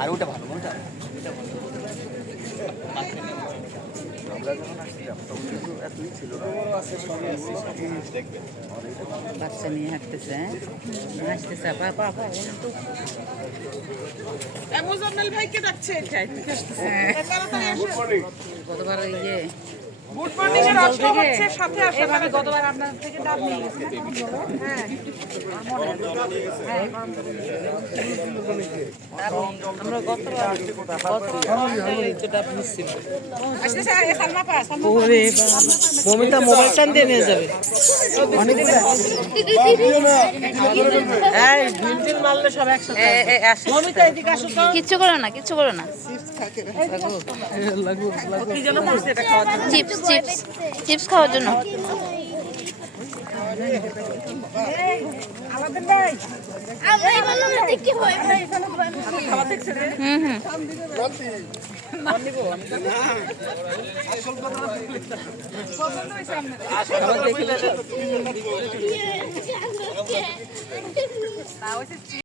আর ওটা ভালো কোনটা? আমরা যখন আসছিলাম তখন কিন্তু এতই ছিল না। বাচ্চা নিয়ে হাঁটতেছে, হাসতেছে বাবা মোজাম্মেল ভাইকে ডাকছে গতবার ওই যে গুড মর্নিং এর অংশ হচ্ছে সাথে আসে আমি গতবার আপনার থেকে ডাব নিয়ে গেছি হ্যাঁ আমরা গতবার ডাব নিচ্ছি আসতেছে সালমা পা মমিতা মোবাইল টান দিয়ে নিয়ে যাবে এই ভিনজিন মারলে সব একসাথে মমিতা এদিকে আসো তো কিচ্ছু করো না, কিচ্ছু করো না। কি যেন বলছে এটা খাওয়ার জন্য চিপস চিপস চিপস খাওয়ার জন্য। আলাদিন ভাই খাওয়া দেখছে রে হুম খাওয়া দেখলে